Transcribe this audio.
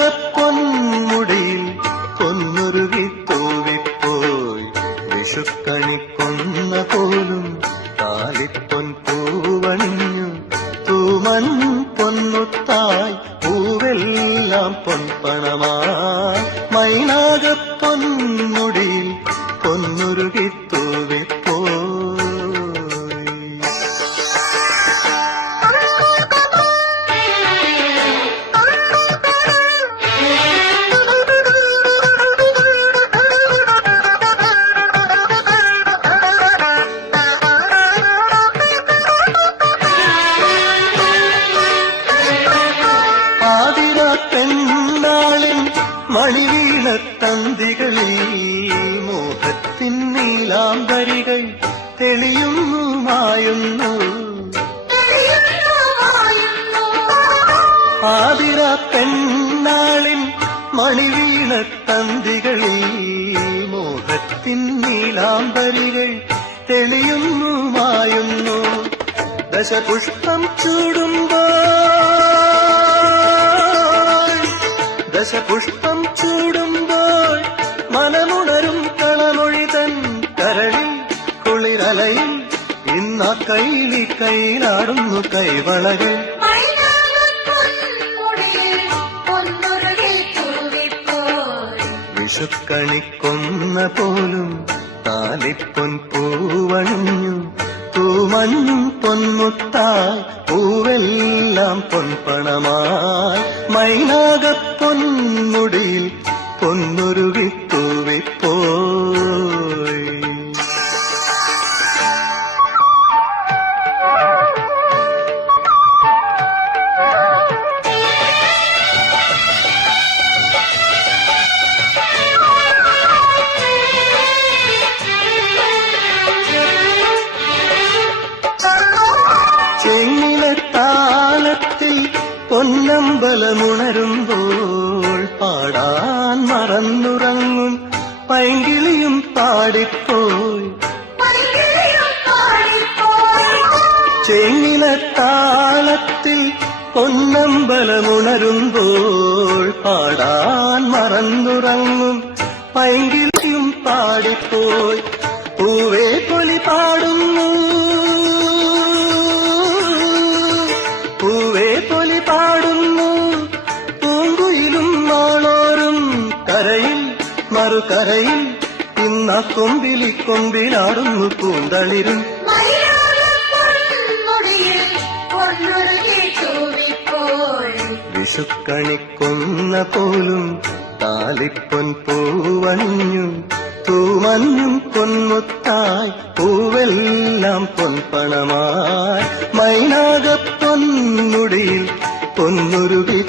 മൈനാകപ്പൊന്മുടിയിൽ പൊന്നുരുകി തൂവിപ്പോയി വിഷുക്കണിക്കൊന്ന പോലും താലിപ്പൊൻ പൂവണിഞ്ഞു തൂമൻ പൊന്നുത്തായി പൂവെല്ലാം പൊൻപണമായി മൈനാകപ്പൊന്മുടിയിൽ പൊന്നുരുകി തൂവിപ്പോയി. മണിവീണത്തന്തികളിൽ മോഹത്തിൻ നീലാംബരികൾ തെളിയുന്നു മായുന്നു. ആതിര പെണ്ണാളിൻ മണിവീണത്തന്തികളിൽ മോഹത്തിൻ നീലാംബരികൾ തെളിയുന്നു മായുന്നു. ദശപുഷ്പം ദശപുഷ്പം ചൂടുമ്പോൾ മനമുണരും കളമൊഴി തൻ കരളിൽ കുളിരലയിൽ ഇന്ന കൈലി കൈലാടുന്നു കൈവളകൾ. വിഷുക്കണിക്കൊന്ന പോലും താലിപ്പൊൻ പൂവണിഞ്ഞു തൂമഞ്ഞും പൊന്മുത്തായി പൂവെല്ലാം പൊൻപണമായി മൈനാകപ്പൊന്മുടിയിൽ പൊന്നുരുകി തൂവിപ്പോയി. ചെങ്ങിലത്താലത്തിൽ പൊന്നമ്പലമുണരുമ്പോൾ പാടാൻ മറന്നുറങ്ങും പൈങ്കിളിയും പാടിപ്പോയി. ചെങ്ങിലത്താലത്തിൽ പൊന്നമ്പലമുണരുമ്പോൾ പാടാൻ മറന്നുറങ്ങും പൈങ്കിളിയും പാടിപ്പോയി. പൂവേ പൊലി പാടുന്നു പൂങ്കുയിലും മാളോരും കരയിൽ മറുകരയിൽ ഇന്ന കൊമ്പിലി കൊമ്പിലാടുന്നു പൂന്തളിരും. വിഷുക്കണിക്കൊന്ന പോലും താലിപ്പൊൻ പൂവണിഞ്ഞു തൂമഞ്ഞും പൊന്മുത്തായി പൂവെല്ലാം പൊൻപണമായി മൈനാകപ്പൊന്മുടിയിൽ പൊന്നുരുകി